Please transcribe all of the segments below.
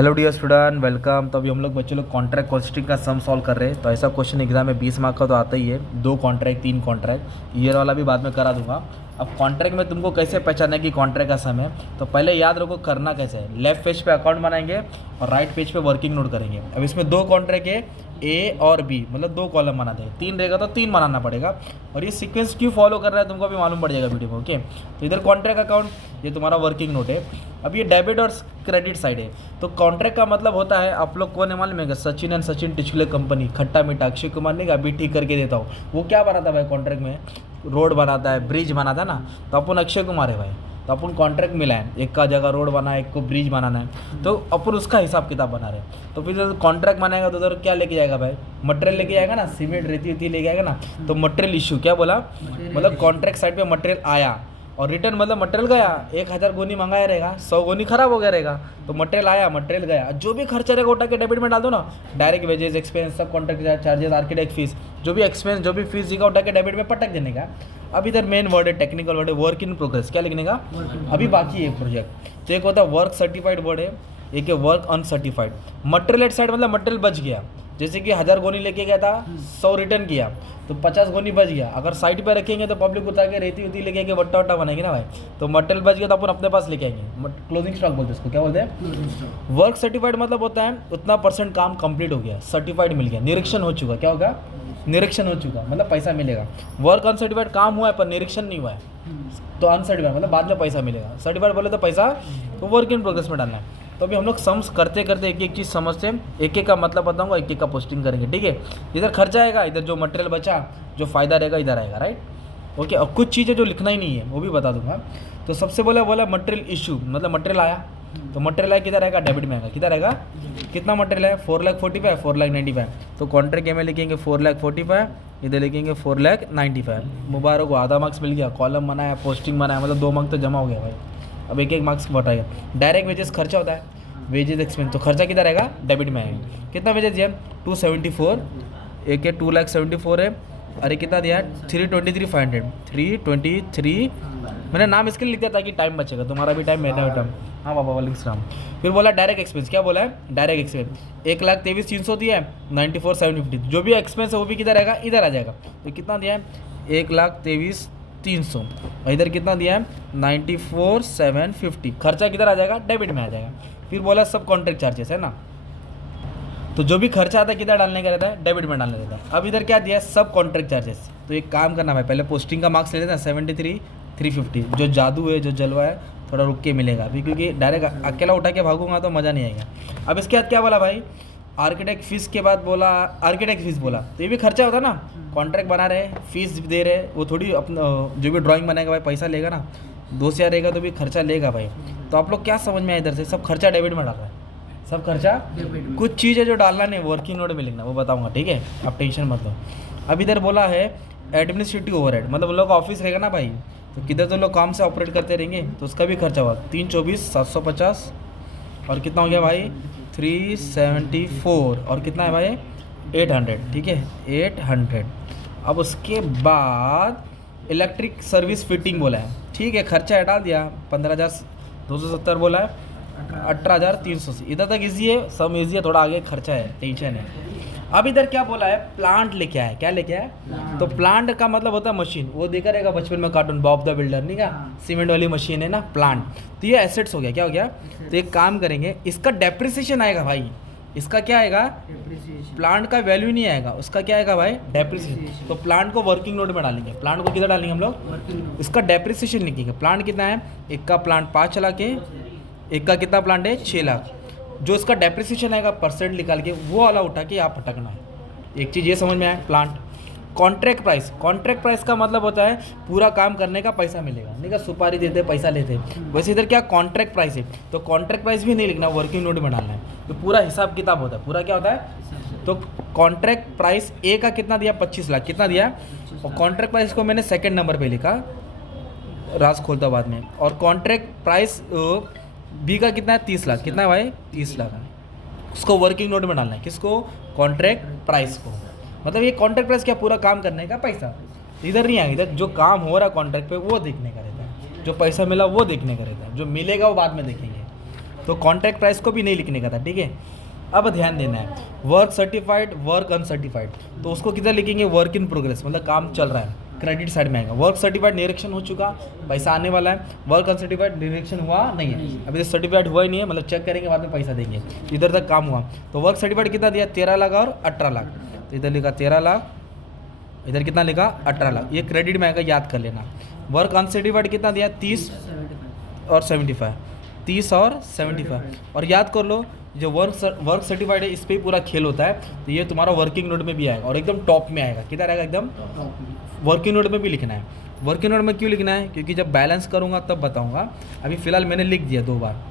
Hello dear student, welcome. तो अभी हम लोग बच्चे लोग कॉन्ट्रैक्ट कॉस्टिंग का सम सॉल्व कर रहे हैं। तो ऐसा क्वेश्चन एग्जाम में 20 मार्क का तो आता ही है। 2 कॉन्ट्रैक्ट 3 कॉन्ट्रैक्ट, ईयर वाला भी बाद में करा दूंगा। अब कॉन्ट्रैक्ट में तुमको कैसे पहचाना है कि कॉन्ट्रैक्ट का सम है, तो पहले याद रखो करना कैसे है। लेफ्ट पेज पे अकाउंट बनाएंगे और राइट पेज पे वर्किंग नोट करेंगे। अब इसमें 2 कॉन्ट्रैक्ट है, ए और बी, मतलब 2 कॉलम बना देंगे। 3 रहेगा तो 3 बनाना पड़ेगा। और ये सीक्वेंस क्यों फॉलो कर रहा है तुमको अभी मालूम पड़ जाएगा वीडियो में। ओके, तो इधर कॉन्ट्रैक्ट अकाउंट, ये तुम्हारा वर्किंग नोट है। अब ये डेबिट और क्रेडिट साइड है। तो कॉन्ट्रैक्ट का मतलब होता है, आप लोग कौन है मालूम है? सचिन एंड सचिन टिचुले कंपनी, खट्टा मीठा, अक्षय कुमार ने अभी ठीक करके देता हूँ। वो क्या बनाता है भाई कॉन्ट्रैक्ट में? रोड बनाता है, ब्रिज बनाता है ना। तो अपन अक्षय कुमार है भाई, तो अपन कॉन्ट्रैक्ट मिला है, एक का जगह रोड बना है, एक को ब्रिज बनाना है, तो अपन उसका हिसाब किताब बना रहे हैं। तो फिर कॉन्ट्रैक्ट बनाएगा तो उधर क्या लेके जाएगा भाई? मटेरियल लेके जाएगा ना, सीमेंट रेती वेती लेके आएगा ना। तो मटेरियल इशू क्या बोला, मतलब कॉन्ट्रैक्ट साइड पे मटेरियल आया और रिटर्न मतलब मटेरियल गया। 1000 गोनी मंगाया रहेगा, 100 गोनी खराब हो गया रहेगा, तो मटेरियल आया, मटेरियल गया। जो भी खर्चा रहेगा उठा के डेबिट में डाल दो ना। डायरेक्ट वेजेस, एक्सपेंस, सब कॉन्ट्रैक्ट चार्जेस, आर्किटेक्ट फीस, जो भी एक्सपेंस, जो भी फीस दिखा उठा के डेबिट में पटक देने का। अब इधर मेन वर्ड है, टेक्निकल वर्ड है, वर्क इन प्रोग्रेस। क्या लिखने का? अभी बाकी है प्रोजेक्ट। तो एक होता है वर्क सर्टिफाइड वर्ड है, एक है work uncertified. Material at side मतलब मटेरियल बच गया, जैसे कि 1000 गोनी लेके गया था, 100 रिटर्न किया तो 50 गोनी बच गया। अगर साइड पे रखेंगे तो पब्लिक उतार के रेती वेती लेके आके वट्टा वट्टा बनेगी ना भाई। तो मटेरियल बच गया तो अपन अपने पास लेके आएंगे, क्लोजिंग स्टॉक बोलते हैं इसको। क्या बोलते हैं? वर्क सर्टिफाइड मतलब होता है उतना % काम कंप्लीट हो गया, सर्टिफाइड मिल गया, निरीक्षण हो चुका। क्या होगा? निरीक्षण हो चुका, मतलब पैसा मिलेगा। वर्क अनसर्टिफाइड, काम हुआ है पर निरीक्षण नहीं हुआ है, तो अनसर्टिफाइड मतलब बाद में पैसा मिलेगा। सर्टिफाइड बोले तो पैसा, तो वर्क इन प्रोग्रेस में डालना है। तो अभी हम लोग सम्स करते करते एक एक चीज़ समझते हैं, एक एक का मतलब बताऊंगा, एक एक का पोस्टिंग करेंगे, ठीक है। इधर खर्चा आएगा, इधर जो मटेरियल बचा, जो फ़ायदा रहेगा इधर आएगा, राइट। ओके, और कुछ चीज़ें जो लिखना ही नहीं है वो भी बता दूंगा। तो सबसे बोला मटेरियल इशू, मतलब मटेरियल आया, तो मटेरियल आया किधर आएगा? डेबिट में आएगा। किधर आएगा? कितना मटेरियल है? 4,45,000, 4,95,000। तो कॉन्ट्रैक्ट के में लिखेंगे 4,45,000, इधर लिखेंगे 4,95,000। मुबारक हो, आधा मार्क्स मिल गया। कॉलम बनाया, पोस्टिंग बनाया, मतलब 2 मार्क्स तो जमा हो गया भाई। अब एक एक मार्क्स बढ़ाएगा। डायरेक्ट वेजेस खर्चा होता है, वेजेस एक्सपेंस, तो खर्चा किधर आएगा? डेबिट में आएगा। कितना वेजेस दिया? 274, एक है 2,74,000 है, अरे कितना दिया? 323,500, 323। मैंने नाम इसके लिए लिख दिया ताकि टाइम बचेगा, तुम्हारा भी टाइम, मेरा भी टाइम। हाँ बाबा वाले इस्लाम। फिर बोला डायरेक्ट एक्सपेंस। क्या बोला है? डायरेक्ट एक्सपेंस 1,23,300 दिया है, 94,750। जो भी एक्सपेंस है वो भी किधर आएगा? इधर आ जाएगा। तो कितना दिया है? 1,23,300, और इधर कितना दिया है? 94,750। खर्चा किधर आ जाएगा? डेबिट में आ जाएगा। फिर बोला सब कॉन्ट्रैक्ट चार्जेस है ना, तो जो भी खर्चा आता है किधर डालने का रहता है? डेबिट में डालने रहता है। अब इधर क्या दिया है? सब कॉन्ट्रैक्ट चार्जेस। तो एक काम करना भाई, पहले पोस्टिंग का मार्क्स ले लेते हैं 73,350। जो जादू है, जो जलवा है, थोड़ा रुक के मिलेगा अभी, क्योंकि डायरेक्ट अकेला उठा के भागूंगा तो मज़ा नहीं आएगा। अब इसके बाद क्या बोला भाई? आर्किटेक्ट फीस के बाद बोला आर्किटेक्ट फीस बोला, तो ये भी खर्चा होता ना। कॉन्ट्रैक्ट बना रहे, फीस दे रहे, वो थोड़ी अपना जो भी ड्राइंग बनाएगा भाई पैसा लेगा ना। 2,000 रहेगा तो भी खर्चा लेगा भाई। तो आप लोग क्या समझ में आया इधर से? सब खर्चा डेबिट में डाल रहा है, सब खर्चा। कुछ चीज़ें जो डालना नहीं, वर्किंग नोट में लिखना, वो बताऊंगा, ठीक है। आप टेंशन मत लो। अब इधर बोला है एडमिनिस्ट्रेटिव ओवरहेड, मतलब उन लोग का ऑफिस रहेगा ना भाई, तो किधर तो लोग काम से ऑपरेट करते रहेंगे, तो उसका भी खर्चा हुआ 324,750। और कितना हो गया भाई? 374। और कितना है भाई? 800, ठीक है, 800। अब उसके बाद इलेक्ट्रिक सर्विस फिटिंग बोला है, ठीक है, खर्चा हटा दिया, 15,270 बोला है, 18,380। इधर तक ईजी है, सब ईजी है, थोड़ा आगे खर्चा है, टेंशन है। अब इधर क्या बोला है? प्लांट लेके आया। क्या लेके आया? तो प्लांट का मतलब होता है मशीन। वो देखा रहेगा बचपन में कार्टून, बॉब द बिल्डर, नहीं क्या? सीमेंट वाली मशीन है ना, प्लांट। तो ये एसेट्स हो गया। क्या हो गया? तो एक काम करेंगे, इसका डेप्रिसिएशन आएगा भाई। इसका क्या आएगा? प्लांट का वैल्यू नहीं आएगा, उसका क्या आएगा भाई? डेप्रिसिएशन। तो प्लांट को वर्किंग नोट में डालेंगे। प्लांट को किधर डालेंगे हम लोग? इसका डेप्रिसिएशन लिखेंगे। प्लांट कितना है? एक का प्लांट 5 लाख है, एक का कितना प्लांट है? 6 लाख। जो इसका डेप्रिसिएशन आएगा % निकाल के, वो वाला उठा के यहाँ फटकना है। एक चीज़ ये समझ में आया? Plant. Contract price, contract price का मतलब होता है पूरा काम करने का पैसा मिलेगा, नहीं का सुपारी देते पैसा लेते। वैसे इधर क्या कॉन्ट्रैक्ट प्राइस है, तो कॉन्ट्रैक्ट प्राइस भी नहीं लिखना, वर्किंग नोट में डालना है। तो पूरा हिसाब किताब होता है। पूरा क्या होता है? तो कॉन्ट्रैक्ट प्राइस ए का कितना दिया? 25 लाख। कितना दिया? और कॉन्ट्रैक्ट प्राइस को मैंने सेकेंड नंबर पर लिखा, राज खोलता बाद में। और कॉन्ट्रैक्ट प्राइस बी का कितना है? 30 लाख। कितना है भाई? 30 लाख है। उसको वर्किंग नोट में डालना है। किसको? कॉन्ट्रैक्ट प्राइस को। मतलब ये कॉन्ट्रैक्ट प्राइस क्या? पूरा काम करने का पैसा। इधर नहीं आएगा, इधर जो काम हो रहा है कॉन्ट्रैक्ट पे वो देखने का रहता है, जो पैसा मिला वो देखने का रहता है, जो मिलेगा वो बाद में देखेंगे। तो कॉन्ट्रैक्ट प्राइस को भी नहीं लिखने का था, ठीक है। अब ध्यान देना है, वर्क सर्टिफाइड, वर्क अनसर्टिफाइड, तो उसको किधर लिखेंगे, वर्क इन प्रोग्रेस, मतलब काम चल रहा है, क्रेडिट साइड में आएगा। वर्क सर्टिफाइड निरीक्षण हो चुका, पैसा आने वाला है। वर्क अनसर्टिफाइड निरीक्षण हुआ नहीं है, अभी तो सर्टिफाइड हुआ ही नहीं है, मतलब चेक करेंगे बाद में पैसा देंगे, इधर तक काम हुआ। तो वर्क सर्टिफाइड कितना दिया, 13 लाख और 18 लाख, तो इधर लिखा 13 लाख, इधर कितना लिखा 18 लाख, ये क्रेडिट में आएगा, याद कर लेना। वर्क अनसर्टिफाइड कितना दिया, 30 और 75, 30 और 75, और याद कर लो जो वर्क सर्टिफाइड है इस पर ही पूरा खेल होता है। तो ये तुम्हारा वर्किंग नोट में भी आएगा और एकदम टॉप में आएगा, किधर आएगा, एकदम वर्किंग नोट में भी लिखना है। वर्किंग नोट में क्यों लिखना है, क्योंकि जब बैलेंस करूँगा तब बताऊँगा, अभी फ़िलहाल मैंने लिख दिया 2 बार,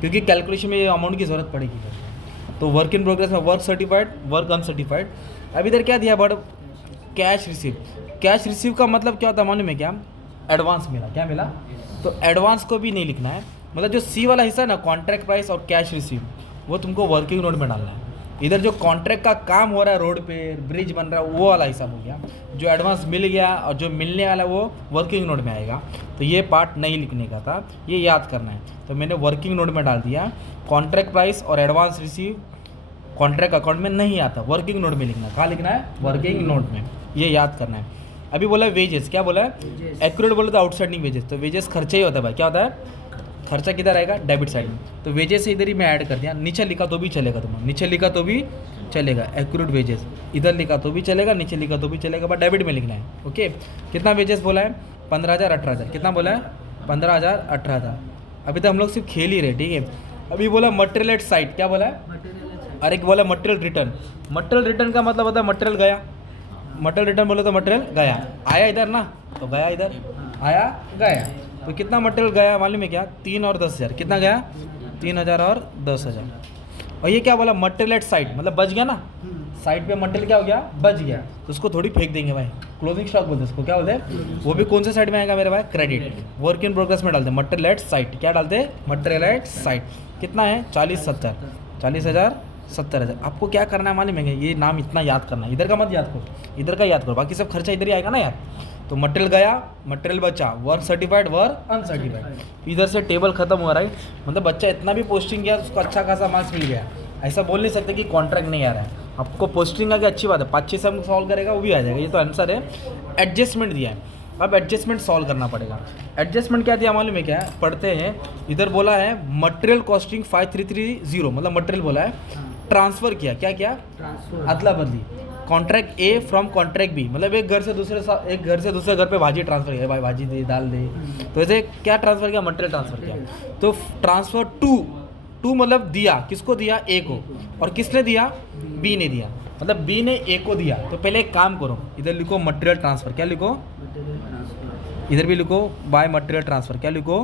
क्योंकि कैलकुलेशन में ये अमाउंट की ज़रूरत पड़ेगी। तो वर्क इन प्रोग्रेस में वर्क सर्टिफाइड, वर्क अनसर्टिफाइड। अब इधर क्या दिया, but cash receive. Cash receive का मतलब क्या होता है मालूम है क्या, एडवांस मिला, क्या मिला, तो एडवांस को भी नहीं लिखना है, मतलब जो सी वाला हिस्सा है ना, कॉन्ट्रैक्ट प्राइस और कैश रिसीव, वो तुमको वर्किंग नोट में डालना है। इधर जो कॉन्ट्रैक्ट का काम हो रहा है, रोड पे ब्रिज बन रहा है, वो वाला हिसाब हो गया। जो एडवांस मिल गया और जो मिलने वाला है वो वर्किंग नोट में आएगा। तो ये पार्ट नहीं लिखने का था, ये याद करना है। तो मैंने वर्किंग नोट में डाल दिया। कॉन्ट्रैक्ट प्राइस और एडवांस रिसीव कॉन्ट्रैक्ट अकाउंट में नहीं आता, वर्किंग नोट में लिखना। कहाँ लिखना है, वर्किंग नोट में, ये याद करना है। अभी बोला है वेजेस, क्या बोला है, एक्यूरेट बोला तो आउटस्टैंडिंग वेजेस, तो वेजेस खर्चा ही होता है भाई, क्या होता है, खर्चा किधर आएगा, डेबिट साइड में। तो वेजेस इधर ही मैं ऐड कर दिया, नीचे लिखा तो भी चलेगा, तुम्हारा नीचे लिखा तो भी चलेगा, एक्यूरेट वेजेस इधर लिखा तो भी चलेगा, नीचे लिखा तो भी चलेगा, बट डेबिट में लिखना है। ओके, कितना वेजेस बोला है, 15,000 18,000, कितना बोला है, 15,000 18,000। अभी तो हम लोग सिर्फ खेल ही रहे, ठीक है। अभी बोला मटेरियल एट साइट, क्या बोला है, अरे बोला मटेरियल रिटर्न। मटेरियल रिटर्न का मतलब होता है मटेरियल गया, मटेरियल रिटर्न बोले तो मटेरियल गया, आया इधर ना, तो गया इधर, आया गया। तो कितना मटेरियल गया मालूम है क्या, 3 और 10,000, कितना गया, 3,000 और 10,000। और ये क्या बोला, मटेरियल एट साइट, मतलब बच गया ना, साइट पे मटेरियल क्या हो गया, बच गया, तो उसको थोड़ी फेंक देंगे भाई, क्लोजिंग स्टॉक बोलते हैं उसको, क्या बोलते हैं, वो भी कौन से साइड में आएगा मेरे भाई, क्रेडिट। वर्क इन प्रोग्रेस में डालते हैं मटेरियल एट साइट, क्या डालते हैं, मटेरियल एट साइट। कितना है, 40 70, 40,000 70,000। आपको क्या करना है मालूम है, ये नाम इतना याद करना है, इधर का मत याद करो, इधर का याद करो, बाकी सब खर्चा इधर ही आएगा ना यार। तो मटेरियल गया, मटेरियल बचा, वर्क सर्टिफाइड, वर्क अनसर्टिफाइड। इधर से टेबल खत्म हुआ, राइट, मतलब बच्चा इतना भी पोस्टिंग किया उसको अच्छा खासा मार्क्स मिल गया। ऐसा बोल नहीं सकते कि कॉन्ट्रैक्ट नहीं आ रहा है, आपको पोस्टिंग आ गया अच्छी बात है, 5-6 सम सॉल्व करेगा वो भी आ जाएगा, ये तो आंसर है। एडजस्टमेंट दिया है, अब एडजस्टमेंट सॉल्व करना पड़ेगा। एडजस्टमेंट क्या दिया मालूम है क्या, पढ़ते हैं, इधर बोला है मटेरियल कॉस्टिंग 5330, मतलब मटेरियल बोला है, ट्रांसफ़र किया, क्या किया, अदला बदली, contract A from contract B, मतलब एक घर से दूसरे घर पे भाजी ट्रांसफ़र किया, भाई भाजी दे, दाल दे, तो ऐसे क्या ट्रांसफ़र किया, मटेरियल ट्रांसफ़र किया। तो ट्रांसफ़र टू मतलब दिया, किसको दिया, ए को, और किसने दिया, बी ने दिया, मतलब बी ने ए को दिया। तो पहले एक काम करो, इधर लिखो मटेरियल ट्रांसफ़र, क्या लिखो, इधर भी लिखो बाय मटेरियल ट्रांसफ़र, क्या लिखो,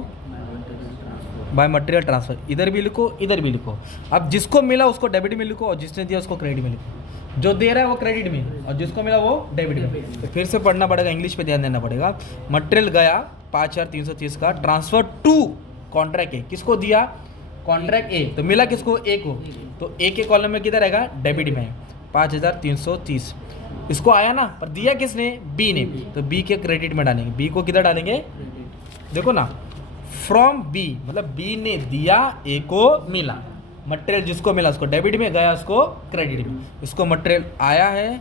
बाय मटेरियल ट्रांसफ़र, इधर भी लिखो, इधर भी लिखो। अब जिसको मिला उसको डेबिट में लिखो और जिसने दिया उसको क्रेडिट में लिखो। जो दे रहा है वो क्रेडिट में और जिसको मिला वो डेबिट में। तो फिर से पढ़ना पड़ेगा, इंग्लिश पे ध्यान देना पड़ेगा। मटेरियल गया 5,330 का, ट्रांसफ़र टू कॉन्ट्रैक्ट ए, किसको दिया, कॉन्ट्रैक्ट ए, तो मिला किसको, ए को, तो ए के कॉलम में किधर आएगा, डेबिट में 5,330। इसको आया ना, पर दिया किसने, बी ने, तो बी के क्रेडिट में डालेंगे, बी को किधर डालेंगे, देखो ना, फ्रॉम बी, मतलब बी ने दिया, ए को मिला, मटेरियल जिसको मिला उसको डेबिट में, गया उसको क्रेडिट में। इसको मटेरियल आया है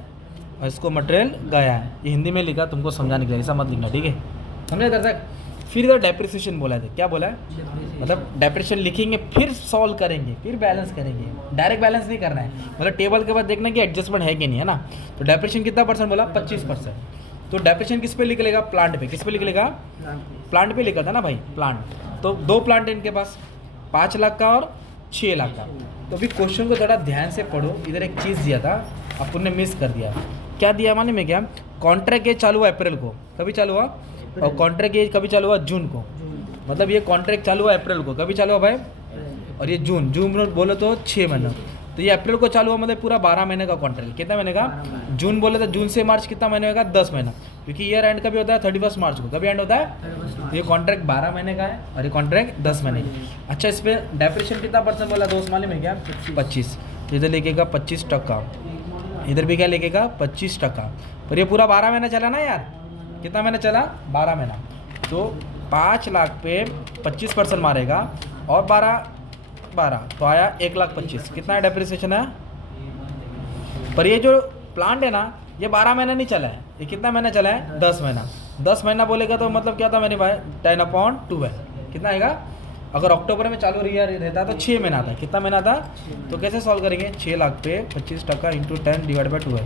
और इसको मटेरियल गया है, ये हिंदी में लिखा, तुमको समझाने के लिए, ऐसा मत लिखना, ठीक है, समझे दर्शक। फिर इधर डेप्रिसिएशन बोला है, क्या बोला है, मतलब डेप्रिसिएशन लिखेंगे, फिर सॉल्व करेंगे, फिर बैलेंस करेंगे, डायरेक्ट बैलेंस नहीं करना है, मतलब टेबल के बाद देखना कि एडजस्टमेंट है कि नहीं है ना। तो डेप्रिसिएशन कितना परसेंट बोला, 25%। तो डेप्रिसिएशन किस पे लिख लेगा, प्लांट पे, किस पे लिख लेगा, प्लांट पे लिखा था ना भाई, प्लांट। तो 2 प्लांट है इनके पास, 5 लाख का और 6 लाख का। तो अभी क्वेश्चन को थोड़ा ध्यान से पढ़ो, इधर एक चीज़ दिया था अपन ने मिस कर दिया, क्या दिया माने में, क्या कॉन्ट्रैक्ट ये चालू हुआ अप्रैल को, कभी चालू हुआ, और कॉन्ट्रैक्ट ये कभी चालू हुआ, जून को, मतलब ये कॉन्ट्रैक्ट चालू हुआ अप्रैल को, कभी चालू हुआ भाई, और ये जून में बोलो तो 6 महीना, तो ये अप्रैल को चालू हुआ, मतलब पूरा 12 महीने का कॉन्ट्रैक्ट। कितना महीने का, जून बोले तो जून से मार्च कितना महीने होगा, 10 महीना, क्योंकि ईयर एंड कभी होता है 31 मार्च को, कभी एंड होता है, तो ये कॉन्ट्रैक्ट 12 महीने का है और ये कॉन्ट्रैक्ट 10 महीने का। अच्छा, इस पर डेप्रिसिएशन कितना परसेंट बोला दोस्त मालूम है क्या, 25, इधर लिखेगा 25%, इधर भी क्या लिखेगा 25%, पर ये पूरा 12 महीना चला ना यार, कितना महीना चला, 12 महीना। तो 5 लाख पे 25% मारेगा और 12 12 तो आया 1,25,000। कितना है डेप्रिसिएशन है? पर ये जो प्लांट है ना ये 12 महीना नहीं चला है, ये कितना महीना चला है? 10 महीना। 10 महीना बोलेगा तो मतलब क्या था मेरे भाई? 10/12 कितना आएगा? अगर अक्टूबर में चालू रहता तो 6 महीना था। कितना महीना था? तो कैसे सॉल्व करेंगे? 6 लाख पे 25% इंटू 10 डिवाइड बाई 12।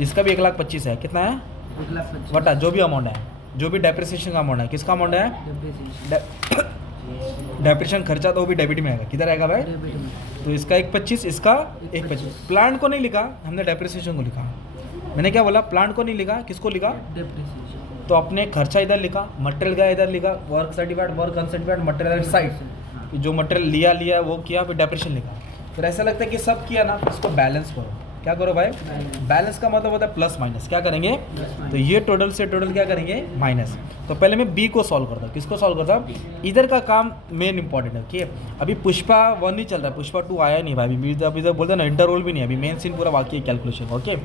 इसका भी 1,25,000 है। कितना है? 1,25,000 बटा जो भी अमाउंट है, जो भी डेप्रिसिएशन का अमाउंट है। किसका अमाउंट है? डेप्रिसिएशन खर्चा तो वो भी डेबिट में आएगा। किधर आएगा भाई? तो इसका 1,25,000, इसका 1,25,000। प्लांट को नहीं लिखा हमने, डेप्रिसिएशन को लिखा। मैंने क्या बोला? प्लांट को नहीं लिखा, किसको लिखा? डेप्रिसिएशन। तो अपने खर्चा इधर लिखा, मटेरियल का इधर लिखा, work certified, work uncertified, material side, जो मटेरियल लिया वो किया, फिर डेप्रिसिएशन लिखा। फिर ऐसा लगता है कि सब किया ना, इसको बैलेंस करो। क्या करो भाई? बैलेंस का मतलब होता है प्लस माइनस। क्या करेंगे? तो ये टोटल से टोटल क्या करेंगे? माइनस। तो पहले मैं बी को सॉल्व करता हूँ। किसको सॉल्व करता हूँ? इधर का काम मेन इंपॉर्टेंट है। ओके, अभी पुष्पा 1 नहीं चल रहा है, पुष्पा 2 आया नहीं भाई। अभी इधर बोलते हैं ना इंटरवल भी नहीं है, अभी मेन सीन पूरा बाकी है कैलकुलेशन। ओके,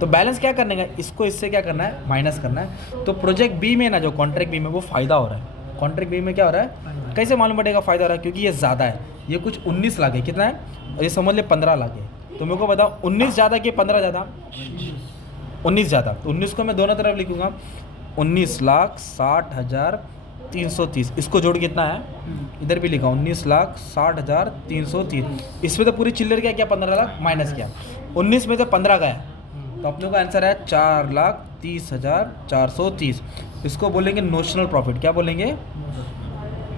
तो बैलेंस क्या करने का? इसको इससे क्या करना है? माइनस करना है। तो प्रोजेक्ट बी में ना, जो कॉन्ट्रैक्ट बी में, वो फ़ायदा हो रहा है। कॉन्ट्रैक्ट बी में क्या हो रहा है? कैसे मालूम पड़ेगा फ़ायदा हो रहा है? क्योंकि ये ज़्यादा है, ये कुछ 19 लाख है। कितना है? ये समझ ले 15 लाख है। तो मेरे को बताओ 19 ज़्यादा कि 15 ज़्यादा? 19 ज़्यादा। तो 19 को मैं दोनों तरफ लिखूंगा, 19,60,330। इसको जोड़ कितना है? इधर भी लिखा 19,60,330। इसमें तो पूरी चिल्लर क्या 15 लाख माइनस किया, 19 में तो 15 गया। तो अपने को आंसर है 4,30,430। इसको बोलेंगे नोशनल प्रॉफिट। क्या बोलेंगे?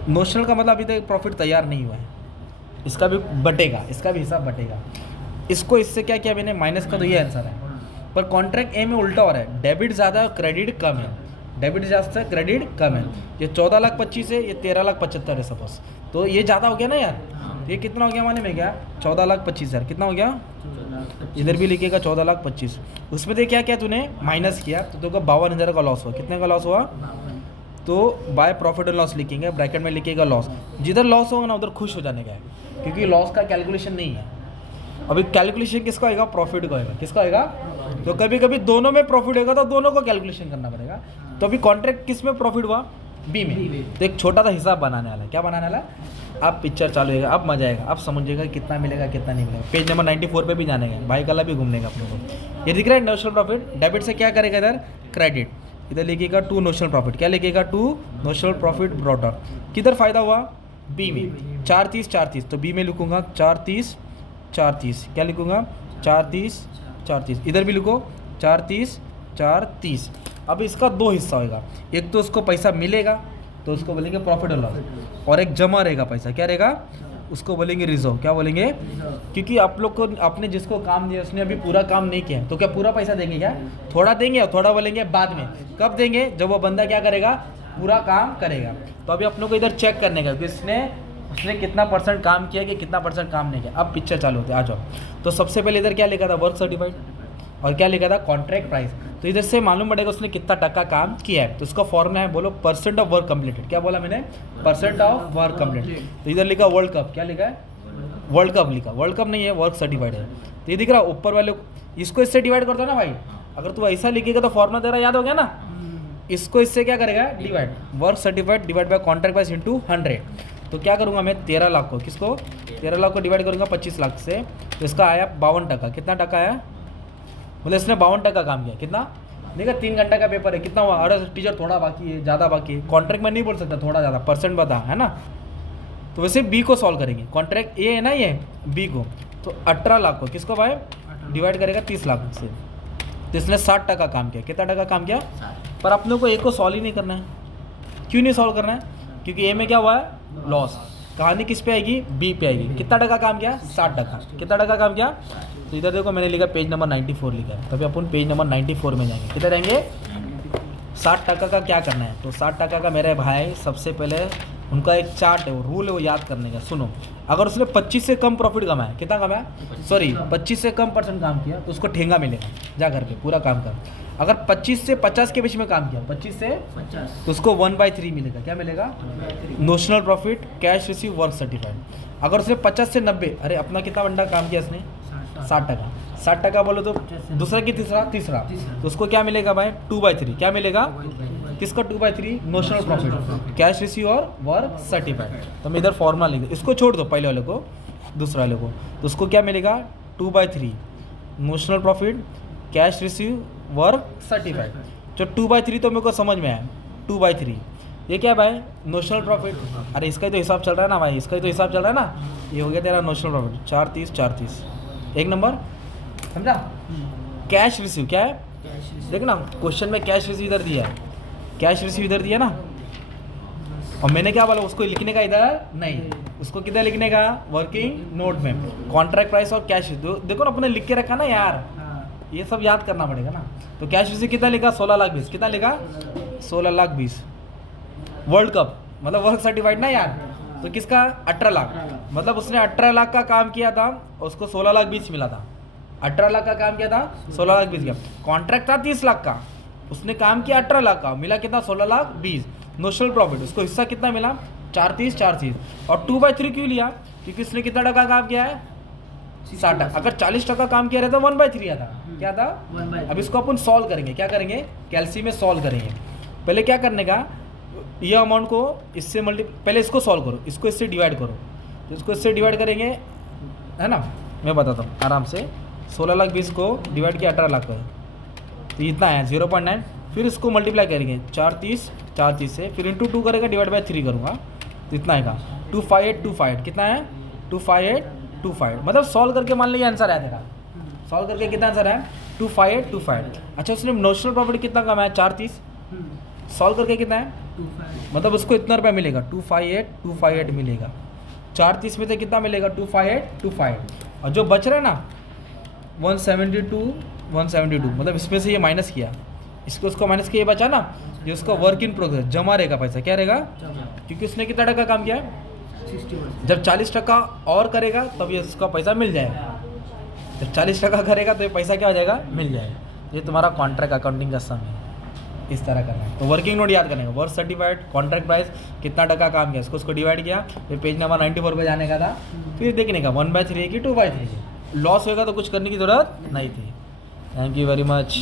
नोशनल का मतलब अभी तक प्रॉफिट तैयार नहीं हुआ है, इसका भी बटेगा, इसका भी हिसाब बटेगा। इसको इससे क्या किया मैंने? माइनस का। तो ये आंसर है। पर कॉन्ट्रैक्ट ए में उल्टा हो रहा है, डेबिट ज़्यादा है क्रेडिट कम है। डेबिट ज़्यादा है क्रेडिट कम है। ये 14,25,000 है, ये 13,75,000 है सपोज। तो ये ज़्यादा हो गया ना यार। ये कितना हो गया माने में? क्या 14,25,000 कितना हो गया? इधर भी लिखेगा 14,25,000। उसमें देख क्या क्या तूने माइनस किया, तो तुमको 52,000 का लॉस हुआ। कितने का लॉस हुआ? तो बाय प्रॉफिट एंड लॉस लिखेंगे, ब्रैकेट में लिखेगा लॉस। जिधर लॉस होगा ना उधर खुश हो जाने का है, क्योंकि लॉस का कैलकुलेशन नहीं है। अभी कैलकुलेशन किसका आएगा? प्रॉफिट का आएगा। किसका आएगा? तो कभी कभी दोनों में प्रॉफिट होगा तो दोनों को कैलकुलेशन करना पड़ेगा। तो अभी कॉन्ट्रैक्ट किस में प्रॉफिट हुआ? बी में। तो एक छोटा सा हिसाब बनाने वाला है। क्या बनाने वाला है? अब पिक्चर चालू होगा, अब मजा आएगा, अब समझिएगा कितना मिलेगा कितना नहीं मिलेगा। पेज नंबर 94 पे भी जाने का, भाई कल भी घूमने का अपने को। ये दिख रहा है नोशनल प्रॉफिट। डेबिट से क्या करेगा? इधर क्रेडिट, इधर लिखेगा टू नोशनल प्रॉफिट। क्या लिखेगा? To notional profit brought out. किधर फायदा हुआ? बी में। 4,30,430, तो बी में लिखूंगा 4,30,430। क्या लिखूंगा? 4,30,430। इधर भी लिखो 4,30,430। अब इसका दो हिस्सा होगा, एक तो उसको पैसा मिलेगा तो उसको बोलेंगे प्रॉफिट और लॉस, और एक जमा रहेगा पैसा। क्या रहेगा? उसको बोलेंगे रिजर्व। क्या बोलेंगे? क्योंकि आप लोग को आपने जिसको काम दिया उसने अभी पूरा काम नहीं किया, तो क्या पूरा पैसा देंगे? क्या थोड़ा देंगे? और थोड़ा बोलेंगे बाद में। कब देंगे? जब वो बंदा क्या करेगा? पूरा काम करेगा। तो अभी आप लोग को इधर चेक करने का कि उसने कितना परसेंट काम किया कि कितना परसेंट काम नहीं किया। अब पिक्चर चालू होते, आ जाओ। तो सबसे पहले इधर क्या लिखा था? वर्क सर्टिफाइड, और क्या लिखा था? Contract price. तो इधर से मालूम पड़ेगा उसने कितना टक्का काम किया है। तो इसका फॉर्मूला है, बोलो परसेंट ऑफ वर्क कंप्लीटेड। क्या बोला मैंने? Percent of work completed. तो इधर लिखा वर्ल्ड कप। क्या लिखा है? वर्ल्ड कप लिखा। वर्ल्ड कप नहीं है, वर्क सर्टिफाइड है। तो ये दिख रहा है ऊपर वाले, इसको इससे डिवाइड करता ना भाई। अगर तू ऐसा लिखेगा तो फॉर्मूला तेरा याद हो गया ना। इसको इससे क्या करेगा? Divide. Work certified divide by contract price into 100। तो क्या करूँगा मैं? 13 लाख को, किसको? 13 लाख को डिवाइड करूँगा 25 लाख से, तो इसका आया 52%। कितना टका आया? मतलब इसने 52% काम किया। कितना? देखा 3 घंटा का पेपर है, कितना हुआ? अरे टीचर थोड़ा बाकी है, ज़्यादा बाकी है। कॉन्ट्रैक्ट में नहीं बोल सकता थोड़ा ज़्यादा, परसेंट बता, है ना। तो वैसे बी को सॉल्व करेंगे। कॉन्ट्रैक्ट ए है ना, ये बी को। तो 18 लाख को किसको भाई डिवाइड करेगा 30 लाख से, तो इसने 60% काम किया। कितना टका काम किया? पर अपने को ए को सॉल्व ही नहीं करना है। क्यों नहीं सॉल्व करना है? क्योंकि ए में क्या हुआ है? लॉस। कहानी किस पे आएगी? बी पे आएगी। कितना टका काम किया? 60%। कितना टका काम किया? तो इधर देखो मैंने लिखा पेज नंबर 94 लिखा है, तभी अपन पेज नंबर 94 में जाएंगे। किधर रहेंगे? 60% का क्या करना है? तो 60% का मेरे भाई सबसे पहले उनका एक चार्ट है, वो रूल है, वो याद करने का। सुनो, अगर उसने 25 से कम प्रॉफिट कमाया, कितना कमाया? सॉरी 25 से कम परसेंट काम किया तो उसको ठेंगा मिलेगा, जा करके पूरा काम कर। अगर 25 से 50 के बीच में काम किया, 25 से 50, तो उसको 1/3 मिलेगा। क्या मिलेगा? Notional profit, cash receive, work certified. अगर उसने 50 से 90, अरे अपना कितना घंटा काम किया इसने? 60%। 60% बोलो तो दूसरा की तीसरा, तो उसको क्या मिलेगा भाई? 2/3। क्या मिलेगा? किसका 2/3 नोशनल प्रॉफिट, कैश रिसीव और वर्क सर्टिफाइड। तो मैं इधर फॉर्मूला लिख, इसको छोड़ दो पहले वाले को, दूसरे वाले को, तो उसको क्या मिलेगा 2/3 notional profit, cash receive, work certified. जो 2/3 तो मेरे को समझ में आया, 2/3 ये क्या भाई नोशनल प्रॉफिट। अरे इसका ही तो हिसाब चल रहा है ना भाई, इसका ही तो हिसाब चल रहा है ना। ये हो गया तेरा नोशनल प्रॉफिट 430 एक नंबर, समझा। कैश रिसीव क्या है, कैश देख ना क्वेश्चन में कैश रिसीव इधर दिया है, कैश रिसीव इधर दिया ना, और मैंने क्या बोला उसको लिखने का इधर नहीं, उसको किधर लिखने का वर्किंग नोट में। कॉन्ट्रैक्ट प्राइस और कैश देखो ना अपने लिख के रखा ना यार, ये सब याद करना पड़ेगा ना। तो कैश रिसीव कितना लिखा 16,20,000, कितना लिखा 16,20,000। वर्ल्ड कप मतलब वर्क सर्टिफाइड ना यार, तो किसका 18 लाख, मतलब उसने 18 लाख का काम किया था, उसको 16,20,000 मिला था। 18 लाख का काम किया था 16,20,000 का, कॉन्ट्रैक्ट था 30 लाख का, उसने काम किया 18 लाख का, मिला कितना 16,20,000 नोशनल प्रॉफिट। उसको हिस्सा कितना मिला 430। और 2/3 क्यों लिया, क्योंकि उसने कितना टका काम किया है 60। अगर 40% काम किया रहता 1/3 आता, क्या था 1/3। अब इसको अपन सॉल्व करेंगे, क्या करेंगे कैलसी में सॉल्व करेंगे। पहले क्या करने का, ये अमाउंट को इससे पहले इसको सॉल्व करो, इसको इससे डिवाइड करो, तो इसको इससे डिवाइड करेंगे है ना, मैं बताता हूँ आराम से। 16,20,000 को डिवाइड किया 18 लाख का, तो इतना है 0.9। फिर इसको मल्टीप्लाई करेंगे 430 से, फिर इंटू 2 करेगा, डिवाइड बाय 3 करूँगा, तो इतना आएगा 258 कितना है 258 मतलब सॉल्व करके मान लीजिए आंसर आया तेरा, सॉल्व करके कितना आंसर है 258। अच्छा उसने नोशनल प्रॉफिट कितना कमाया 430, सॉल्व करके कितना है 25 मतलब उसको इतना रुपया मिलेगा 258 मिलेगा। 430 में से कितना मिलेगा 258 और जो बच रहा है ना 172 मतलब इसमें से ये माइनस किया, इसको उसको माइनस किया, ये बचा ना, ये उसका वर्क इन प्रोग्रेस जमा रहेगा पैसा, क्या रहेगा, क्योंकि उसने कितना टका काम किया है 60%। जब 40% और करेगा तब ये उसका पैसा मिल जाएगा, जब 40% करेगा तो ये पैसा क्या हो जाएगा मिल जाएगा। ये तुम्हारा कॉन्ट्रैक्ट अकाउंटिंग का सम है, इस तरह करना है। तो वर्किंग नोट याद करने का, वर्क सर्टिफाइड, कॉन्ट्रैक्ट प्राइस, कितना टका काम किया, उसको डिवाइड किया, फिर पेज नंबर 94 पे जाने का था, फिर देखने का 1/3 की 2/3 की, लॉस होगा तो कुछ करने की ज़रूरत नहीं थी। Thank you very much.